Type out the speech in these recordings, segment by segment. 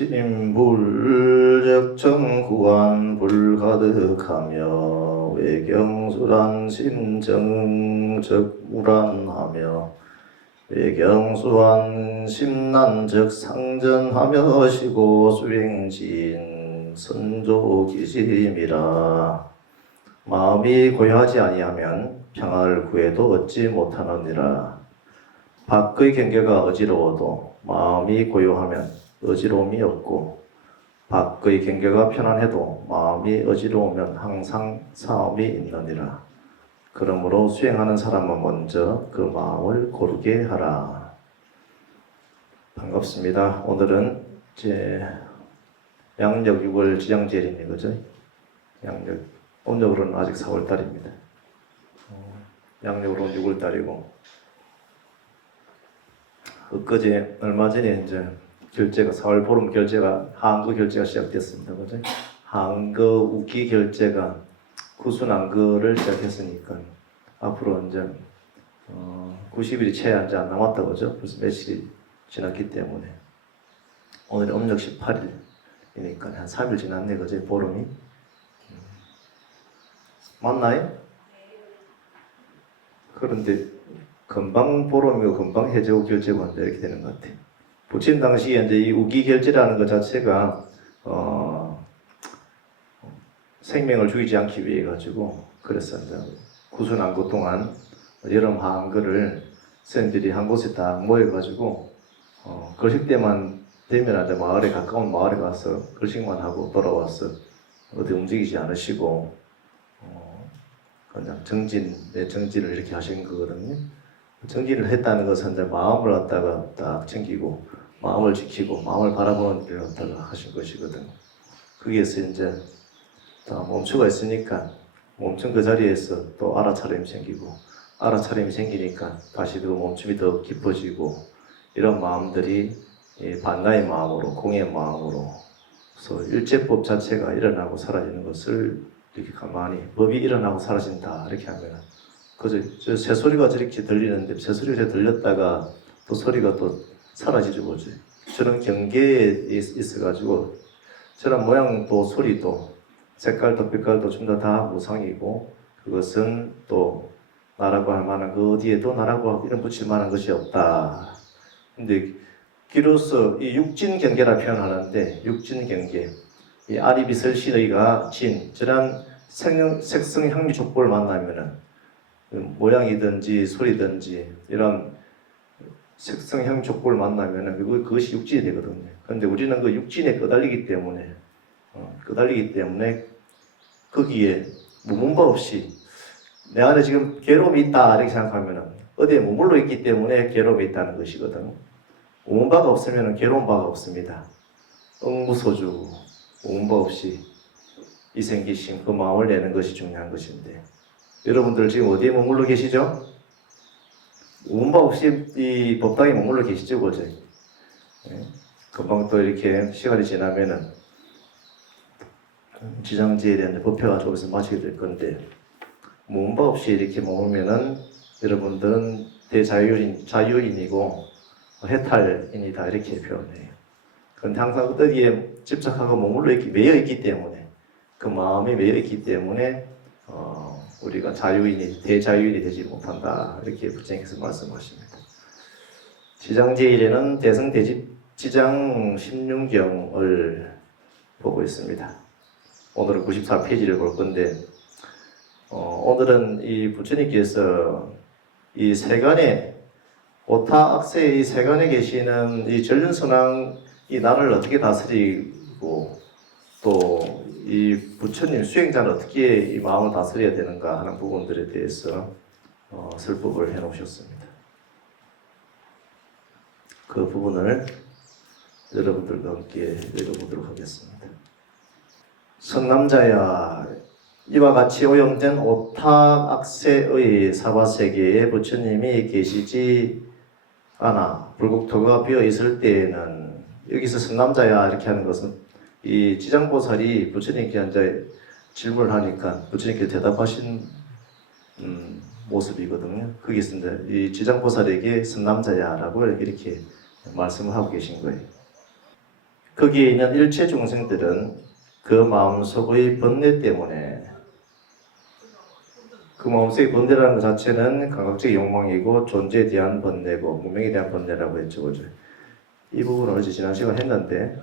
심불적정구한 불가득하며 외경수란 심정적무란하며 외경수한 심난적 상전하며 시고 수행진 선조기심이라. 마음이 고요하지 아니하면 평안을 구해도 얻지 못하느니라. 밖의 경계가 어지러워도 마음이 고요하면 어지러움이 없고, 밖의 경계가 편안해도 마음이 어지러우면 항상 싸움이 있느니라. 그러므로 수행하는 사람은 먼저 그 마음을 고르게 하라. 반갑습니다. 오늘은 이제 양력 6월 지장제일입니다. 그죠? 양력, 음력으로는 아직 4월달입니다. 양력으로는 6월달이고, 엊그제 얼마 전에 이제 결제가 4월 보름 결제가 한거 결제가 시작됐습니다. 그죠? 한거 우기 결제가 구순한거를 시작했으니까 앞으로 이제 90일이 채 안 남았다 그죠? 벌써 며칠이 지났기 때문에 오늘 음력 18일이니까 한 3일 지났네 그죠? 보름이 맞나요? 그런데 금방 보름이고 금방 해제고 결제고 한다 이렇게 되는 것 같아요. 부친 당시에 이제 이 우기 결제라는 것 자체가 생명을 죽이지 않기 위해 가지고 그래서 이제 구순한거 동안 여름 한거를 선생님들이 한 곳에 다 모여가지고 걸식 때만 되면 이제 마을에 가까운 마을에 가서 걸식만 하고 돌아와서 어디 움직이지 않으시고 그냥 정진을 이렇게 하신 거거든요. 정진을 했다는 것은 이제 마음을 갖다가 딱 챙기고 마음을 지키고 마음을 바라보는 일을 갖다가 하신 것이거든. 거기에서 이제 다 몸추가 있으니까 몸춤 그 자리에서 또 알아차림이 생기고 알아차림이 생기니까 다시 그 몸춤이 더 깊어지고 이런 마음들이 반가의 마음으로 공의 마음으로 그래서 일제법 자체가 일어나고 사라지는 것을 이렇게 가만히 법이 일어나고 사라진다 이렇게 하면 그저 새소리가 저렇게 들리는데 새소리가 들렸다가 또 소리가 또 사라지죠 보지. 저런 경계에 있어가지고 저런 모양도 소리도 색깔도 빛깔도 전부 다 무상이고 그것은 또 나라고 할 만한 그 어디에도 나라고 이름 붙일 만한 것이 없다. 근데 비로소 이 육진 경계라 표현하는데 육진 경계 이 아리비설실의가 진 저런 색성 향미 족보를 만나면은 모양이든지 소리든지 이런 색성 향미 족보를 만나면은 그것이 육진이 되거든요. 그런데 우리는 그 육진에 끄달리기 때문에 거기에 무문바 없이 내 안에 지금 괴로움이 있다 이렇게 생각하면은 어디에 머물러 있기 때문에 괴로움이 있다는 것이거든. 무문바가 없으면 괴로운 바가 없습니다. 응무소주 무문바 없이 이생기심 그 마음을 내는 것이 중요한 것인데 여러분들 지금 어디에 머물러 계시죠? 무문바 없이 이 법당에 머물러 계시죠, 그죠? 금방 또 이렇게 시간이 지나면은 지장제에 대한 법회가 조금씩 마치게 될 건데 무문바 없이 이렇게 머물면은 여러분들은 자유인이고 해탈인이다 이렇게 표현해요. 그런데 항상 어디에 집착하고 머물러 있기 매여 있기 때문에 그 마음이 매여 있기 때문에 우리가 대자유인이 되지 못한다 이렇게 부처님께서 말씀하십니다. 지장제일에는 대승대집지장 16경을 보고 있습니다. 오늘은 94페이지를 볼 건데 오늘은 이 부처님께서 이 세간에 오타악세의 이 세간에 계시는 이 전륜선왕 이 나라를 어떻게 다스리고 또 이 부처님 수행자는 어떻게 이 마음을 다스려야 되는가 하는 부분들에 대해서 설법을 해놓으셨습니다. 그 부분을 여러분들과 함께 읽어보도록 하겠습니다. 선남자야, 이와 같이 오염된 오타악세의 사바세계에 부처님이 계시지 않아 불국토가 비어 있을 때에는 여기서 선남자야 이렇게 하는 것은 이 지장보살이 부처님께 이제 질문을 하니까 부처님께 대답하신 모습이거든요. 거기서 이제 이 지장보살에게 선남자야라고 이렇게 말씀을 하고 계신 거예요. 거기에 있는 일체 중생들은 그 마음속의 번뇌 때문에, 그 마음속의 번뇌라는 것 자체는 감각적 욕망이고 존재에 대한 번뇌고 문명에 대한 번뇌라고 했죠. 그죠? 이 부분을 어제 지난 시간 했는데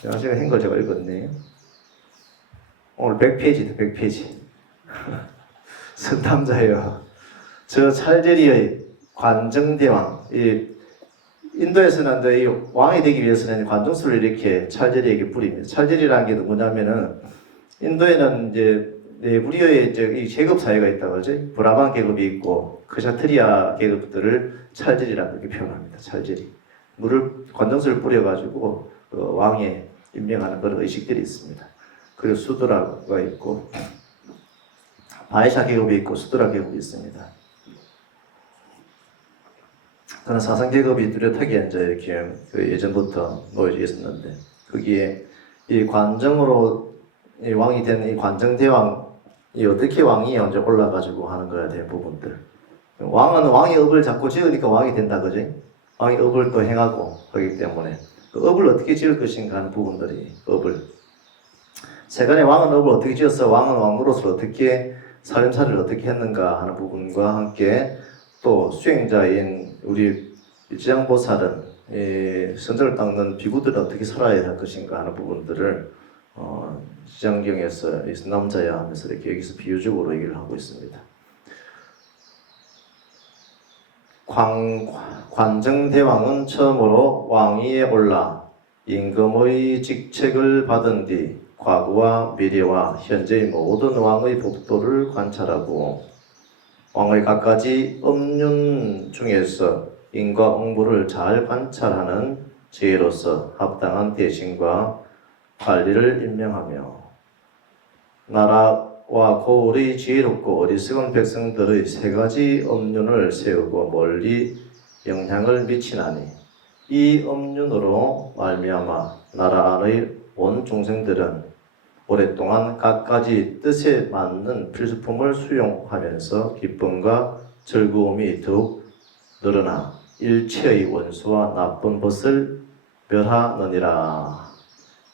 지난 시간 한 걸 제가 읽었네요. 오늘 100페이지다 100페이지. 선남자여 저 찰제리의 관정대왕, 이 인도에서는 이 왕이 되기 위해서는 관중수를 이렇게 찰제리에게 뿌립니다. 찰제리라는 게 뭐냐면은 인도에는 이제 내부리어의 이제 이 계급 사회가 있다고 하죠. 브라만 계급이 있고 크샤트리아 계급들을 찰제리라고 이렇게 표현합니다. 찰제리. 물을 관중수를 뿌려가지고 왕에 임명하는 그런 의식들이 있습니다. 그리고 수드라가 있고 바이샤 계급이 있고 수드라 계급이 있습니다. 그런 사상 계급이 뚜렷하게 이제 이렇게 그 예전부터 놓여져 있었는데 거기에 이 관정으로 이 왕이 된 이 관정대왕이 어떻게 왕이 언제 올라가지고 하는 거에 대한 부분들. 왕은 왕의 업을 자꾸 지으니까 왕이 된다 그지? 왕이 업을 또 행하고 그렇기 때문에 그 업을 어떻게 지을 것인가 하는 부분들이 업을. 세간의 왕은 업을 어떻게 지었어? 왕은 왕으로서 어떻게 살림살이를 어떻게 했는가 하는 부분과 함께 또 수행자인 우리 지장보살은 선정을 닦는 비구들은 어떻게 살아야 할 것인가 하는 부분들을 지장경에서 남자야 하면서 이렇게 여기서 비유적으로 얘기를 하고 있습니다. 관정대왕은 처음으로 왕위에 올라 임금의 직책을 받은 뒤 과거와 미래와 현재의 모든 왕의 법도를 관찰하고 왕의 갖가지 법륜 중에서 인과응보를 잘 관찰하는 지혜로서 합당한 대신과 관리를 임명하며 나라와 고을의 지혜롭고 어리석은 백성들의 세 가지 법륜을 세우고 멀리 영향을 미치나니 이 법륜으로 말미암아 나라 안의 온 중생들은 오랫동안 갖가지 뜻에 맞는 필수품을 수용하면서 기쁨과 즐거움이 더욱 늘어나 일체의 원수와 나쁜 것을 멸하느니라.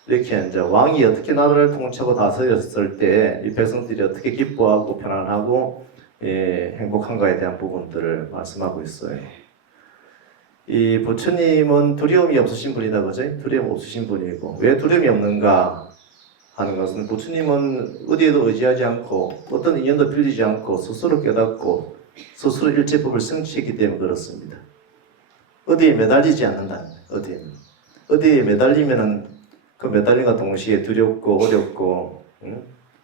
이렇게 이제 왕이 어떻게 나라를 통치하고 다스렸을 때 이 백성들이 어떻게 기뻐하고 편안하고 행복한가에 대한 부분들을 말씀하고 있어요. 이 부처님은 두려움이 없으신 분이다, 그죠? 두려움 없으신 분이고 왜 두려움이 없는가 하는 것은 부처님은 어디에도 의지하지 않고 어떤 인연도 빌리지 않고 스스로 깨닫고 스스로 일체법을 성취했기 때문에 그렇습니다. 어디에 매달리지 않는다. 어디에 매달리면은 그 매달림과 동시에 두렵고 어렵고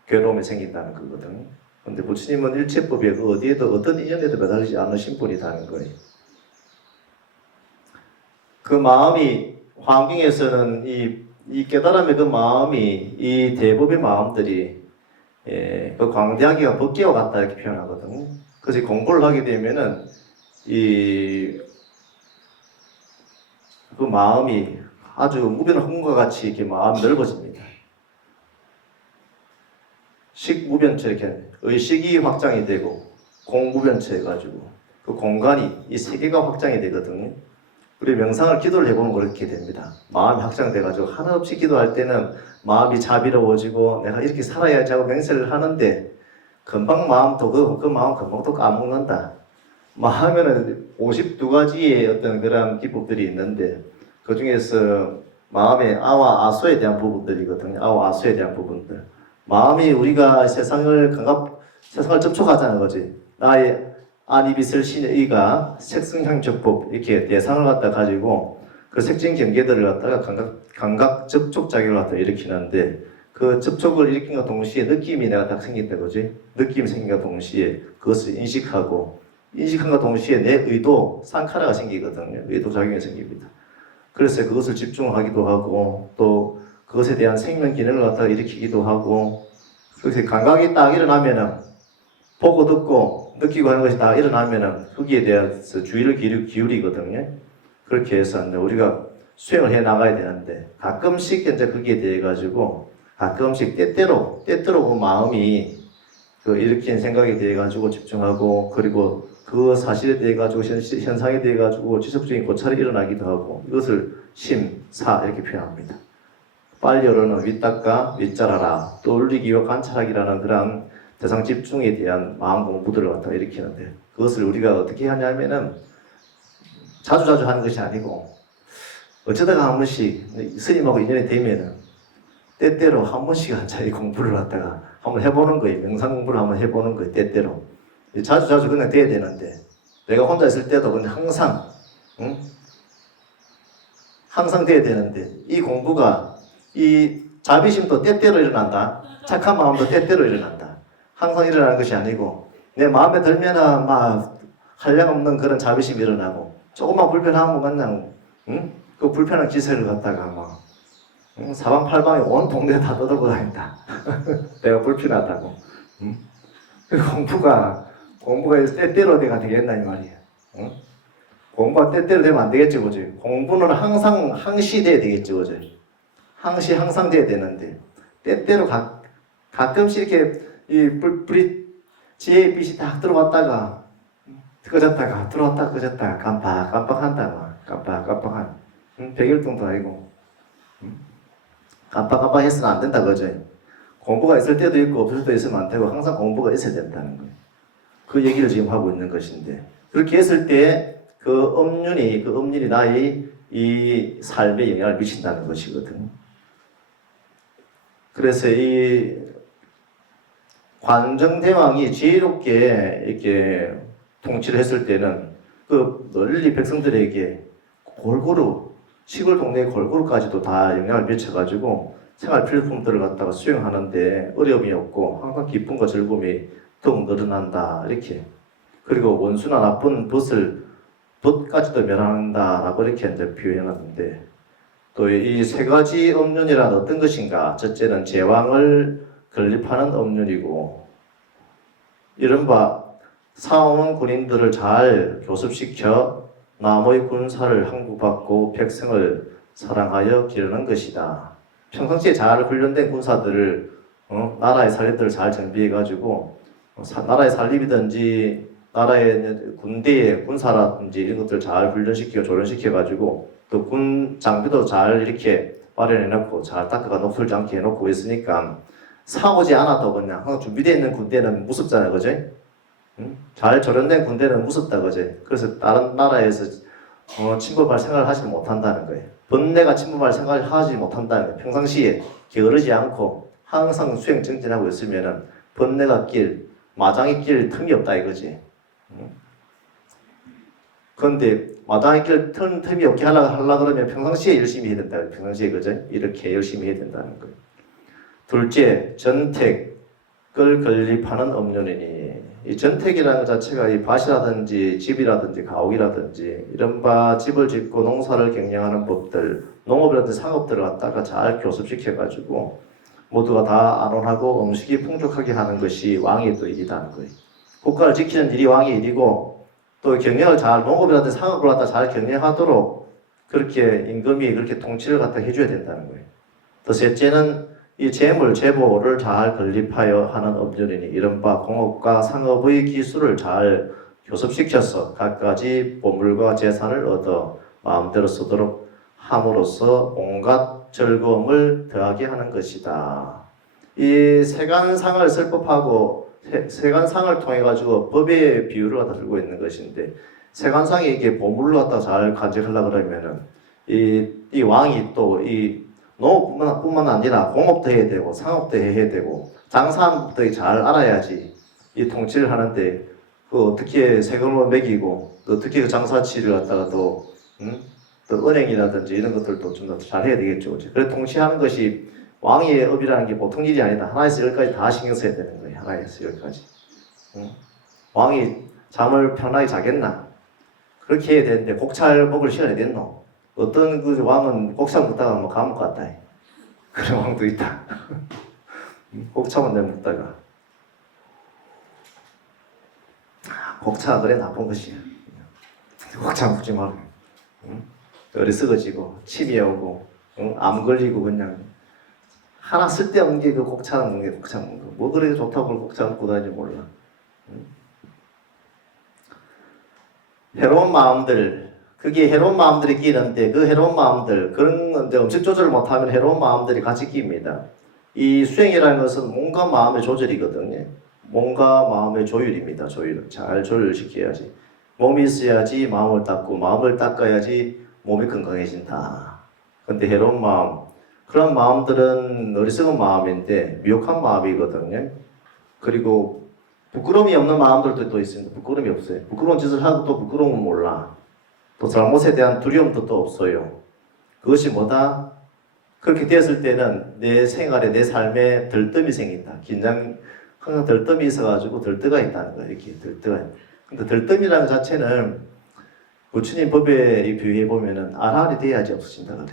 괴로움이 생긴다는 거거든. 근데 부처님은 일체법에 그 어디에도 어떤 인연에도 매달리지 않으신 분이라는 거예요. 그 마음이 환경에서는 이 깨달음의 그 마음이 이 대법의 마음들이 그 광대하기가 벗개와 같다 이렇게 표현하거든. 그래서 공부를 하게 되면은 그 마음이 아주 무변 홍과 같이 이렇게 마음이 넓어집니다. 식무변체 이렇게 의식이 확장이 되고 공무변체 해가지고 그 공간이 이 세계가 확장이 되거든요. 우리 명상을 기도를 해보면 그렇게 됩니다. 마음이 확장돼가지고 하나 없이 기도할 때는 마음이 자비로워지고 내가 이렇게 살아야지 하고 맹세를 하는데 금방 마음도 그 마음 금방 또 까먹는다. 마음에는 52가지의 어떤 그런 기법들이 있는데 그 중에서 마음의 아와 아소에 대한 부분들이거든요. 아와 아소에 대한 부분들. 마음이 우리가 세상을 접촉하자는 거지. 나의 안입이슬 신의 의가 색성향적법 이렇게 대상을 갖다 가지고 그 색진 경계들을 갖다가 감각 접촉 작용을 갖다 일으키는데 그 접촉을 일으킨과 동시에 느낌이 내가 딱 생긴다 그지? 느낌이 생긴과 동시에 그것을 인식한과 동시에 내 의도 산카라가 생기거든요. 의도 작용이 생깁니다. 그래서 그것을 집중하기도 하고 또 그것에 대한 생명 기능을 갖다가 일으키기도 하고 그래서 감각이 딱 일어나면은 보고 듣고 느끼고 하는 것이 다 일어나면은 거기에 대해서 주의를 기울이거든요. 그렇게 해서 우리가 수행을 해 나가야 되는데 가끔씩 이제 거기에 대해 가지고 가끔씩 때때로 그 마음이 그 일으킨 생각에 대해 가지고 집중하고 그리고 그 그 사실에 대해 가지고 현상에 대해 가지고 지속적인 고찰이 일어나기도 하고 이것을 심, 사 이렇게 표현합니다. 빨리 열어는 윗닦아 윗자라라 떠올리기와 관찰하기라는 그런 대상 집중에 대한 마음 공부들을 갖다가 일으키는데 그것을 우리가 어떻게 하냐면은 자주 하는 것이 아니고 어쩌다가 한 번씩 스님하고 인연이 되면은 때때로 한 번씩 앉아 이 공부를 갖다가 한번 해보는 거예요. 명상 공부를 한번 해보는 거예요. 때때로 자주 그냥 돼야 되는데 내가 혼자 있을 때도 그냥 항상 항상 돼야 되는데 이 공부가 이 자비심도 때때로 일어난다. 착한 마음도 때때로 일어난다. 항상 일어나는 것이 아니고 내 마음에 들면은 막 한량없는 그런 자비심이 일어나고 조금만 불편하면 그냥 그 불편한 기세를 갖다가 막 사방팔방에 온 동네 다 떠들고 다닌다. 내가 불편하다고. 공부가 때때로 돼가 되겠나 이 말이야. 공부가 때때로 되면 안 되겠지 그지? 공부는 항상 항시돼야 되겠지 그지? 항상 돼야 되는데 때때로 가끔씩 이렇게 이 불이 지혜의 빛이 딱 들어왔다가 꺼졌다가 들어왔다가 꺼졌다가 깜빡한다 깜빡한 백일동도 아니고 깜빡해서는 안 된다 그죠? 공부가 있을 때도 있고 없을 때도 있으면 안 되고 항상 공부가 있어야 된다는 거예요. 그 얘기를 지금 하고 있는 것인데 그렇게 했을 때 그 음륜이 나의 이 삶에 영향을 미친다는 것이거든. 그래서 이 관정대왕이 지혜롭게 이렇게 통치를 했을 때는 그 널리 백성들에게 골고루 시골 동네 골고루까지도 다 영향을 미쳐가지고 생활 필수품들을 갖다가 수행하는데 어려움이 없고 항상 기쁨과 즐거움이 더욱 늘어난다 이렇게. 그리고 원수나 나쁜 벗까지도 멸한다라고 이렇게 이제 표현하는데 또 이 세 가지 음륜이란 어떤 것인가? 첫째는 제왕을 건립하는 음륜이고 이른바 사오는 군인들을 잘 교습시켜 남의 군사를 항구받고 백성을 사랑하여 기르는 것이다. 평상시에 잘 훈련된 군사들을 나라의 살림들을 잘 정비해가지고 나라의 살림이든지 나라의 군대의 군사라든지 이런 것들 잘 훈련시키고 조련시켜가지고 또 군 장비도 잘 이렇게 마련해놓고 잘 닦아가 녹슬지 않게 해놓고 있으니까 싸우지 않아도 그냥 항상 준비되어 있는 군대는 무섭잖아요, 그지? 잘 조련된 군대는 무섭다, 그지? 그래서 다른 나라에서 침범할 생각을 하지 못한다는 거예요. 번뇌가 침범할 생각을 하지 못한다는 거예요. 평상시에 게으르지 않고 항상 수행 정진하고 있으면은 번뇌가 마장이 낄 틈이 없다 이거지. 그런데 마땅히 낄 틈이 없게 하려고 그러면 평상시에 열심히 해야 된다. 평상시에 그죠? 이렇게 열심히 해야 된다는 거예요. 둘째, 전택을 건립하는 음륜이니 이 전택이라는 것 자체가 이 밭이라든지 집이라든지 가옥이라든지 이른바 집을 짓고 농사를 경영하는 법들, 농업이라든지 상업들을 갖다가 잘 교습시켜가지고 모두가 다 안온하고 음식이 풍족하게 하는 것이 왕의 또 일이라는 거예요. 국가를 지키는 일이 왕의 일이고 또 경영을 농업이라든지 상업을 갖다 잘 경영하도록 그렇게 임금이 그렇게 통치를 갖다 해줘야 된다는 거예요. 또 셋째는 이 재물, 재보를 잘 건립하여 하는 음륜이니 이른바 공업과 상업의 기술을 잘 교습시켜서 갖가지 보물과 재산을 얻어 마음대로 쓰도록 함으로써 온갖 즐거움을 더하게 하는 것이다. 이 세간상을 설법하고 세간상을 통해 가지고 법의 비유를 갖다 들고 있는 것인데 세간상이 이게 보물로 갖다 잘 간직하려고 그러면은 이 왕이 또 이 농업뿐만 아니라 공업도 해야 되고 상업도 해야 되고 장사하는 것도 잘 알아야지 이 통치를 하는데 그 어떻게 세금을 매기고 또 어떻게 그 장사치를 갖다가 또 은행이라든지 이런 것들도 좀 더 잘 해야 되겠죠. 그래 통치하는 것이 왕의 업이라는 게 보통 일이 아니다. 하나에서 열까지 다 신경 써야 되는 거예요. 하나에서 열까지. 왕이 잠을 편하게 자겠나? 그렇게 해야 되는데 곡찰 먹을 시간이 됐노? 어떤 그 왕은 곡찰 먹다가 뭐 감옥 갔다. 그런 왕도 있다. 곡차만 내 먹다가. 곡차가 그래 나쁜 것이야. 곡차 먹지 말고. 어리석어지고 침이 오고 암 걸리고 그냥 하나 쓸데없는 게 그 곡차 먹는 게 곡차 먹는 거. 뭐 그래 좋다고 곡차 먹고 다니는지 몰라. 해로운 마음들, 그게 해로운 마음들이 끼는데 그 해로운 마음들, 그런 건데 음식 조절을 못하면 해로운 마음들이 같이 끼입니다. 이 수행이라는 것은 몸과 마음의 조절이거든요. 몸과 마음의 조율입니다. 조율. 잘 조율시켜야지. 몸이 있어야지 마음을 닦고 마음을 닦아야지 몸이 건강해진다. 근데 해로운 마음, 그런 마음들은 어리석은 마음인데 미혹한 마음이거든요. 그리고 부끄러움이 없는 마음들도 또 있습니다. 부끄러움이 없어요. 부끄러운 짓을 하고 또 부끄러움은 몰라. 또 잘못에 대한 두려움도 또 없어요. 그것이 뭐다? 그렇게 되었을 때는 내 생활에, 내 삶에 들뜸이 생긴다. 항상 들뜸이 있어가지고 들뜨가 있다는 거예요. 이렇게 들뜨가. 근데 들뜸이라는 자체는 부처님 법에 비유해 보면은 아라리 돼야지 없어진다 그래.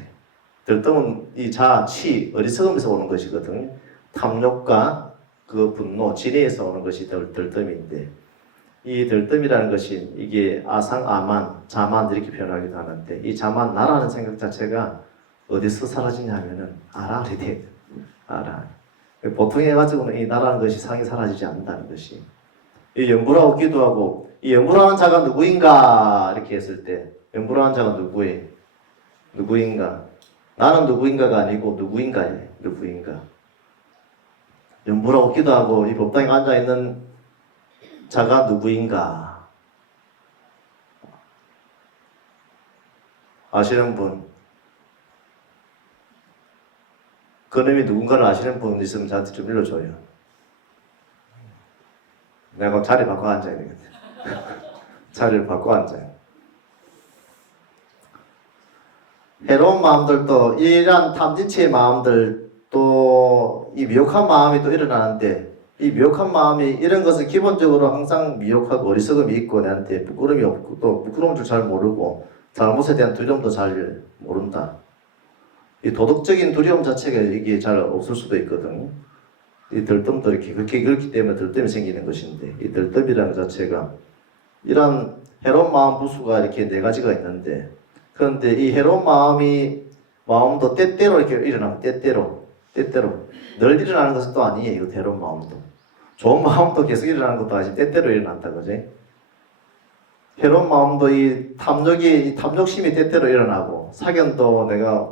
들뜸은 이 치, 어리석음에서 오는 것이거든요. 탐욕과 그 분노, 진해에서 오는 것이 들뜸인데, 이 들뜸이라는 것이 이게 아상, 아만, 자만 이렇게 표현하기도 하는데, 이 자만, 나라는 생각 자체가 어디서 사라지냐 하면은 아라리 돼. 아라. 보통 해가지고는 이 나라는 것이 상이 사라지지 않는다는 것이. 이 연불하고 기도하고, 이 연불하는 자가 누구인가? 이렇게 했을 때, 연불하는 자가 누구인가? 나는 누구인가가 아니고 누구인가에 누구인가? 연불하고 기도하고 이 법당에 앉아있는 자가 누구인가? 아시는 분? 그놈이 누군가를 아시는 분 있으면 저한테 좀 일러줘요. 내가 자리 바꿔 앉아야 되겠다. 자리를 바꿔 앉아요. 해로운 마음들도 이러한 탐진치의 마음들 또 이 미혹한 마음이 또 일어나는데 이 미혹한 마음이 이런 것은 기본적으로 항상 미혹하고 어리석음이 있고 내한테 부끄러움이 없고 또 부끄러운 줄 잘 모르고 잘못에 대한 두려움도 잘 모른다. 이 도덕적인 두려움 자체가 이게 잘 없을 수도 있거든요. 이 들뜸도 이렇게 그렇기 때문에 들뜸이 생기는 것인데 이 들뜸이라는 자체가 이런 해로운 마음 부수가 이렇게 네 가지가 있는데 그런데 이 해로운 마음도 때때로 이렇게 일어나면 때때로 늘 일어나는 것은 또 아니에요. 해로운 마음도 좋은 마음도 계속 일어나는 것도 아니지 때때로 일어난다 그지? 해로운 마음도 이 탐욕심이 때때로 일어나고 사견도 내가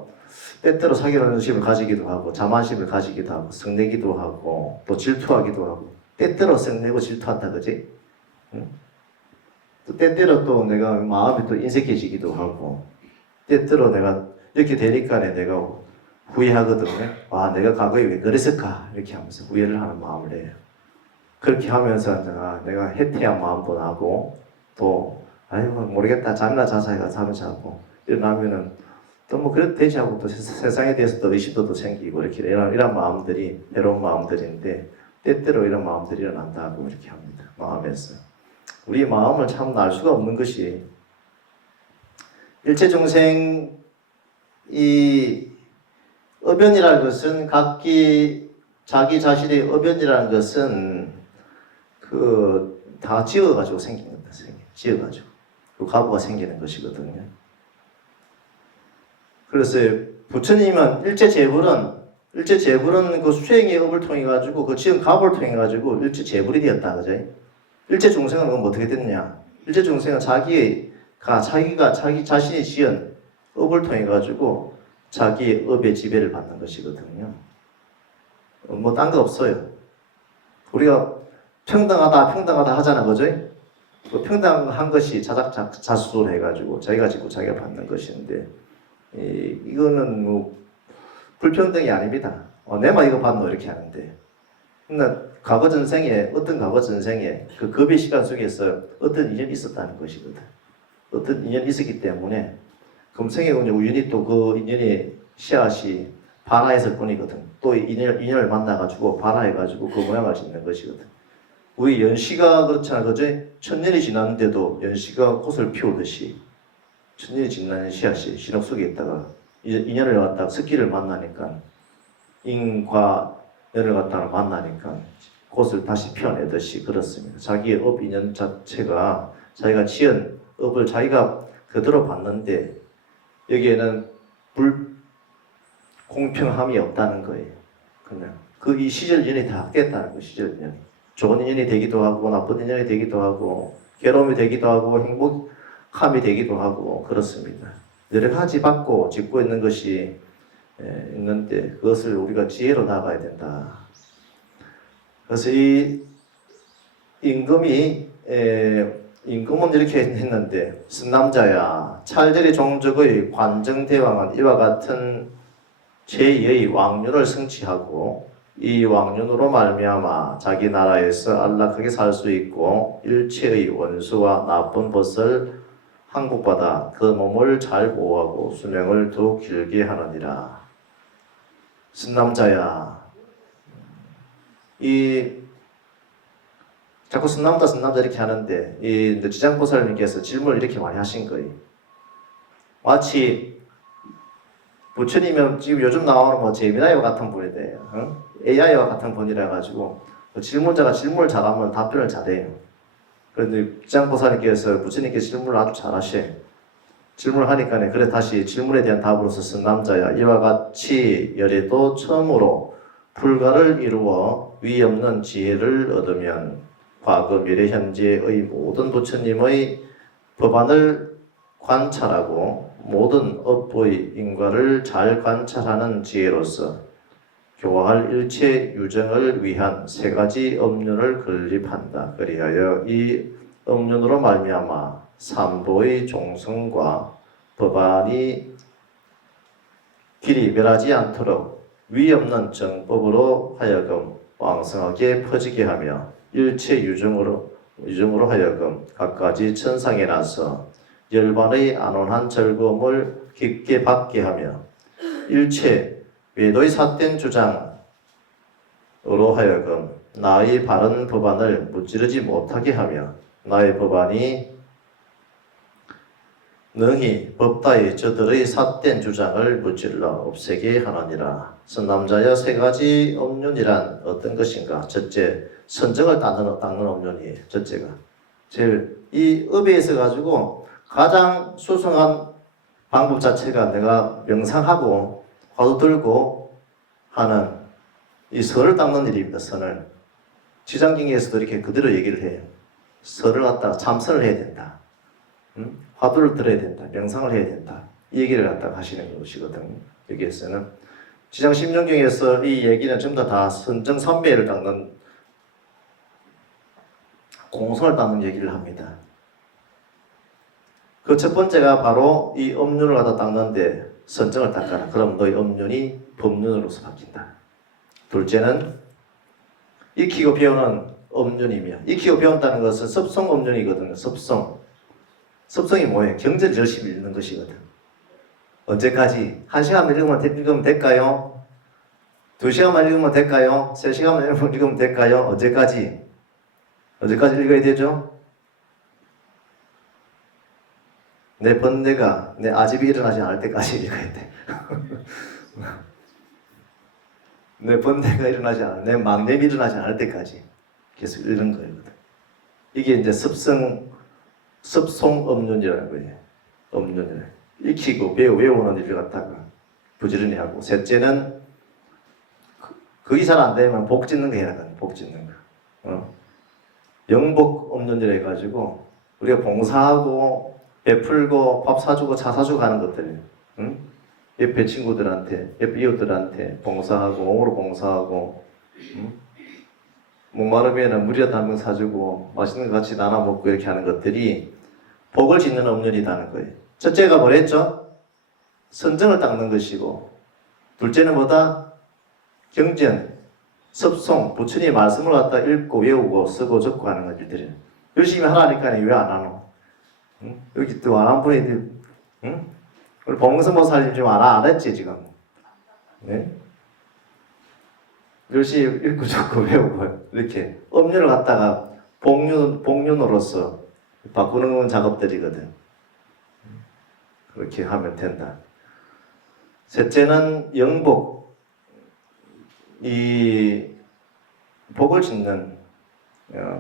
때때로 사견하는 심을 가지기도 하고 자만심을 가지기도 하고 성내기도 하고 또 질투하기도 하고 때때로 성내고 질투한다 그지? 응? 또 때때로 또 내가 마음이 또 인색해지기도 하고 때때로 내가 이렇게 되니까 내가 후회하거든요. 아 내가 과거에 왜 그랬을까 이렇게 하면서 후회를 하는 마음을 해요. 그렇게 하면서 내가 해태한 마음도 나고 또 아이고 모르겠다 잠이나 자자 해가 잠을 자고 일어나면은 또 뭐 그래도 되지 하고 또 세상에 대해서 또 의심도 또 생기고 이렇게 이런 마음들이 해로운 마음들인데 때때로 이런 마음들이 일어난다고 이렇게 합니다. 마음에서 우리 마음을 참 알 수가 없는 것이 일체 중생 이 어변이라는 것은 각기 자기 자신의 어변이라는 것은 그 다 지어가지고 생긴 겁니다. 지어가지고 그 가부가 생기는 것이거든요. 그래서 부처님은 일체 재불은 그 수행의 업을 통해 가지고 그 지은 가부를 통해 가지고 일체 재불이 되었다, 그죠? 일체 중생은 그럼 어떻게 됐냐? 일체 중생은 자기가 자기 자신이 지은 업을 통해 가지고 자기 업의 지배를 받는 것이거든요. 뭐 딴 거 없어요. 우리가 평등하다 하잖아, 그죠? 그 평등한 것이 자수를 해가지고 자기가 짓고 자기가 받는 것인데 이거는 뭐 불평등이 아닙니다. 내만 이거 받노 이렇게 하는데 그러나 과거 전생에 그 급의 시간 속에서 어떤 인연이 있었다는 것이거든. 어떤 인연이 있었기 때문에 금생에 우연히 또 그 인연이 씨앗이 발화했을 뿐이거든. 또 인연을 만나가지고 발화해가지고 그 모양을 짓는 것이거든. 우리 연시가 그렇잖아, 그지? 천년이 지났는데도 연시가 꽃을 피우듯이 천년이 지난 씨앗이 신옥 속에 있다가 인연을 갖다가 습기를 만나니까 인과 연을 갖다가 만나니까 꽃을 다시 피워내듯이 그렇습니다. 자기의 업 인연 자체가 자기가 지은 업을 자기가 그대로 받는데 여기에는 불공평함이 없다는 거예요. 그냥 이 시절 인연이 다 됐다는 거 시절 인연이. 좋은 인연이 되기도 하고 나쁜 인연이 되기도 하고 괴로움이 되기도 하고 함이 되기도 하고 그렇습니다. 여러 가지 받고 짓고 있는 것이 있는데 그것을 우리가 지혜로 나가야 된다. 그래서 이 임금은 이렇게 했는데 선남자야 찰절의 종족의 관정대왕은 이와 같은 제2의 왕륜을 성취하고 이 왕륜으로 말미암아 자기 나라에서 안락하게 살 수 있고 일체의 원수와 나쁜 벗을 항복받아 그 몸을 잘 보호하고 수명을 더욱 길게 하느니라. 선남자야 자꾸 선남자 이렇게 하는데 이 지장보살님께서 질문을 이렇게 많이 하신 거예요. 마치 부처님은 지금 요즘 나오는 뭐 제미나이와 같은 분이 돼요. AI와 같은 분이라 가지고 질문자가 질문을 잘하면 답변을 잘해요. 그런데 지장보살님께서 부처님께 질문을 아주 잘하셔. 질문을 하니까 그래 다시 질문에 대한 답으로서 선남자야 이와 같이 열애도 처음으로 불가를 이루어 위 없는 지혜를 얻으면 과거 미래 현재의 모든 부처님의 법안을 관찰하고 모든 업보의 인과를 잘 관찰하는 지혜로서 교화할 일체 유정을 위한 세 가지 업륜을 건립한다. 그리하여 이 업륜으로 말미암아 삼보의 종성과 법안이 길이 멸하지 않도록 위 없는 정법으로 하여금 왕성하게 퍼지게 하며 일체 유정으로 하여금 갖가지 천상에 나서 열반의 안온한 즐거움을 깊게 받게 하며 일체 외도의 삿된 주장으로 하여금 나의 바른 법안을 무찌르지 못하게 하며 나의 법안이 능히 법다의 저들의 삿된 주장을 무찔러 없애게 하느니라. 선남자여 세 가지 업륜이란 어떤 것인가? 첫째, 선정을 닦는 업륜이에요. 첫째가 제일 이 업에 있어 가지고 가장 수승한 방법 자체가 내가 명상하고 화두 들고 하는 이 선을 닦는 일입니다. 선을 지장경에서도 이렇게 그대로 얘기를 해요. 선을 갖다가 참선을 해야 된다. 화두를 들어야 된다. 명상을 해야 된다. 이 얘기를 갖다가 하시는 것이거든요. 여기에서는 지장심정경에서 이 얘기는 전부 다 선정선매를 닦는 공성을 닦는 얘기를 합니다. 그 첫 번째가 바로 이 업륜을 갖다 닦는데 선정을 닦아라. 그럼 너의 업륜이 법륜으로서 바뀐다. 둘째는 익히고 배우는 업륜이며 익히고 배운다는 것은 습성 업륜이거든요. 습성이 뭐예요? 경전 열심히 읽는 것이거든. 언제까지? 1시간만 읽으면 될까요? 2시간만 읽으면 될까요? 3시간만 읽으면 될까요? 언제까지? 언제까지 읽어야 되죠? 내 번뇌가, 내 아집이 일어나지 않을 때까지 읽어야 돼. 내 번뇌가 일어나지 않을, 내 망념이 일어나지 않을 때까지 계속 읽는 거거든. 이게 이제 습성 업륜이라는 거예요. 업륜을 익히고 외우는 일을 갖다가 부지런히 하고, 셋째는 그게 잘 안 되면 복 짓는 거 해야 돼. 복 짓는 거. 영복 업륜이라 해가지고 우리가 봉사하고 베풀고 밥 사주고 차 사주고 하는 것들, 옆에 친구들한테, 옆에 이웃들한테 봉사하고 몸으로 봉사하고, 목마르면 물이라도 한 병 사주고 맛있는 거 같이 나눠 먹고 이렇게 하는 것들이 복을 짓는 업륜이라는 거예요. 첫째가 뭐랬죠? 선정을 닦는 것이고, 둘째는 뭐다? 경전, 습송, 부처님 말씀을 갖다 읽고 외우고 쓰고 적고 하는 것들이 열심히 하라니까 왜 안 하노? 여기 또 안 한 분이 우리 봉성보살님 지금 안 했지 지금? 네? 열심히 읽고 적고 외우고 이렇게 업륜을 갖다가 복륜으로서 바꾸는 작업들이거든. 그렇게 하면 된다. 셋째는 영복, 이 복을 짓는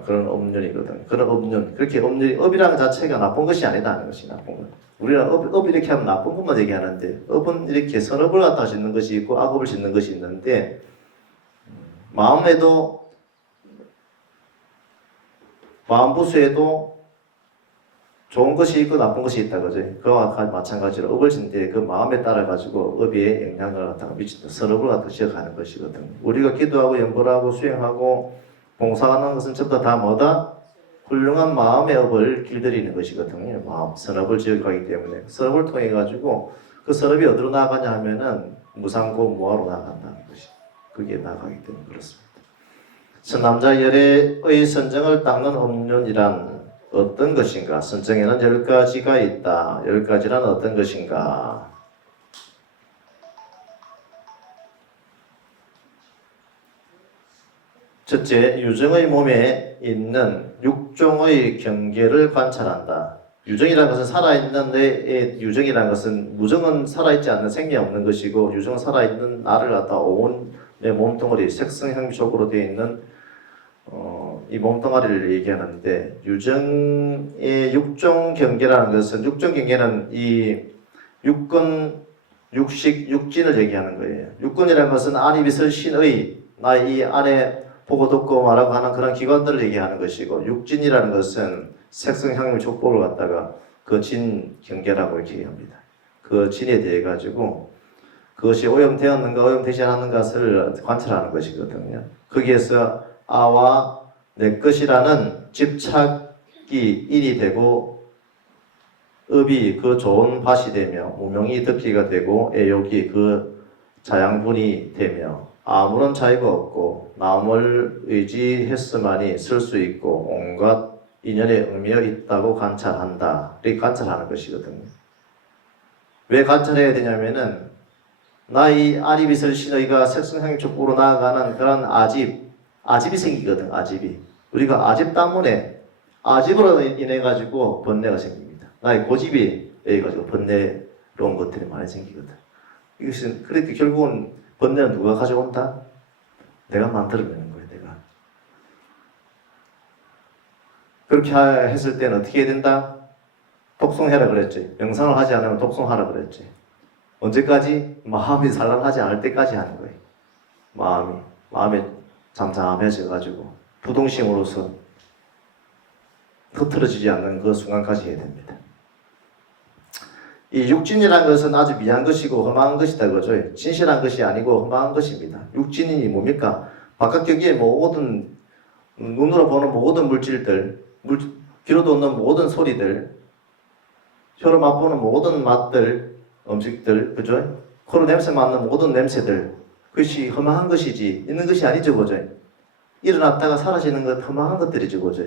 그런 업륜이거든. 그런 업륜, 그렇게 업이라는 자체가 나쁜 것이 아니다는 것이 나쁜 것. 우리는 업 이렇게 하면 나쁜 것만 얘기하는데, 업은 이렇게 선업을 갖다 짓는 것이 있고 악업을 짓는 것이 있는데, 마음부수에도 좋은 것이 있고 나쁜 것이 있다 그죠? 그와 마찬가지로 업을 짓는데 그 마음에 따라 가지고 업에 영향을 갖다가 미친다. 선업을 갖다 지어가는 것이거든. 우리가 기도하고 연보하고 수행하고 봉사하는 것은 전부 다 뭐다? 훌륭한 마음의 업을 길들이는 것이거든요. 마음 선업을 지어가기 때문에 선업을 통해 가지고 그 선업이 어디로 나가냐 하면은 무상고 무아로 나간다는 것이 그게 나가기 때문에 그렇습니다. 선남자 열애의 선정을 닦는 법륜이란 어떤 것인가? 선정에는 10가지가 있다. 10가지란 어떤 것인가? 첫째, 유정의 몸에 있는 육종의 경계를 관찰한다. 유정이라는 것은 살아있는 내 유정이라는 것은 무정은 살아있지 않는 생명 없는 것이고 유정은 살아있는 나를 갖다 온 내 몸뚱어리 색성형식으로 되어 있는 이 몸뚱아리를 얘기하는데 유정의 육종 경계라는 것은 육종 경계는 이 육근, 육식, 육진을 얘기하는 거예요. 육근이라는 것은 안이비설 신의 나 이 안에 보고 듣고 말하고 하는 그런 기관들을 얘기하는 것이고 육진이라는 것은 색성향미 족보를 갖다가 그 진 경계라고 이렇게 얘기합니다. 그 진에 대해 가지고 그것이 오염되었는가 오염되지 않았는 것을 관찰하는 것이거든요. 거기에서 아와 내 것이라는 집착이 인이 되고 업이 그 좋은 밭이 되며 무명이 덕기가 되고 애욕이 그 자양분이 되며 아무런 차이가 없고 남을 의지했으만이 쓸 수 있고 온갖 인연에 의미가 있다고 관찰한다. 이렇게 관찰하는 것이거든요. 왜 관찰해야 되냐면은 나의 아집이설 신의가 색성향 쪽으로 나아가는 그런 아집이 생기거든. 아집이 우리가 아집 때문에 아집으로 인해 가지고 번뇌가 생깁니다. 나의 고집이 해 가지고 번뇌로운 것들이 많이 생기거든. 이것은 그렇게 결국은 번뇌는 누가 가져온다? 내가 만들어내는 거예요. 내가 그렇게 했을 때는 어떻게 해야 된다? 독송해라 그랬지. 명상을 하지 않으면 독송하라 그랬지. 언제까지? 마음이 산란하지 않을 때까지 하는 거예요. 마음이 잠잠해져가지고 부동심으로서 흐트러지지 않는 그 순간까지 해야 됩니다. 이 육진이라는 것은 아주 미한 것이고 험한 것이다 그죠? 진실한 것이 아니고 험한 것입니다. 육진이 뭡니까? 바깥 격에 모든 눈으로 보는 모든 물질들, 귀로 듣는 모든 소리들, 혀로 맛보는 모든 맛들, 음식들, 그죠? 코로 냄새 맡는 모든 냄새들, 그것이 험한 것이지 있는 것이 아니죠, 그죠? 일어났다가 사라지는 것 험한 것들이죠, 그죠?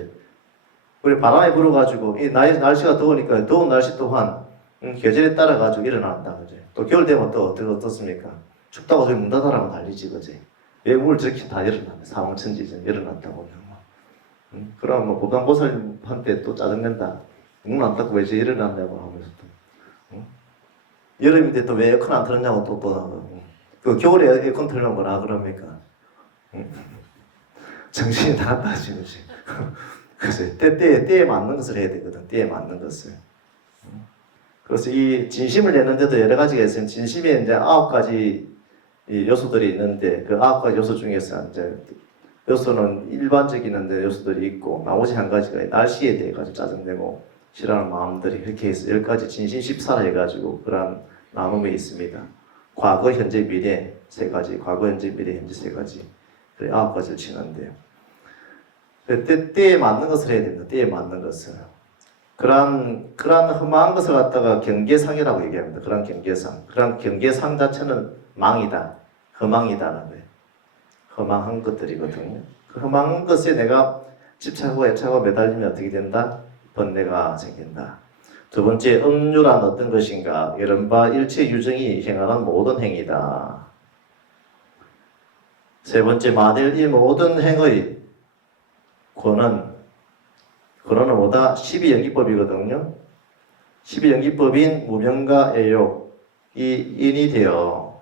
우리 바람이 불어가지고 이 날씨가 더우니까 더운 날씨 또한 계절에 따라 가지고 일어난다, 그죠? 또 겨울 되면 또 어떻습니까? 춥다고 저기 문 닫아라고 난리지, 그죠? 외국을 저렇게 다 일어나면 사망천지죠, 일어났다고 보면. 그럼 뭐 보담보살한테 또 짜증낸다. 문 안 닫고 왜 저 일어났냐고 하면서 또. 여름인데 또 왜 에어컨 안 틀었냐고 또 나고. 그 겨울에 에어컨 틀면 뭐라 그럽니까? 정신이 나갔다 지금지. 그래서 때에 맞는 것을 해야 되거든. 때에 맞는 것을. 그래서 이 진심을 내는데도 여러 가지가 있어요. 진심에 이제 9가지 요소들이 있는데 그 9가지 요소 중에서 이제 요소는 일반적인 요소들이 있고 나머지 한 가지가 날씨에 대해 가지고 짜증내고 싫어하는 마음들이 이렇게 해서 10가지 진심 14라 해가지고 그런 나눔이 있습니다. 과거, 현재, 미래 3가지, 과거, 현재, 미래, 현재 3가지. 그래 9가지를 치는데요. 때에 맞는 것을 해야 됩니다. 때에 맞는 것을. 그러한 험한 것을 갖다가 경계상이라고 얘기합니다. 그런 경계상. 그런 경계상 자체는 망이다. 허망이다라는 거예요. 허망한 것들이거든요. 그 허망한 것에 내가 집착하고 애착하고 매달리면 어떻게 된다? 번뇌가 생긴다. 두 번째, 음유란 어떤 것인가? 이른바 일체 유정이 행하는 모든 행위다. 세 번째, 만일 이 모든 행의 권은 뭐다? 12연기법이거든요. 12연기법인 무명과 애욕이 인이 되어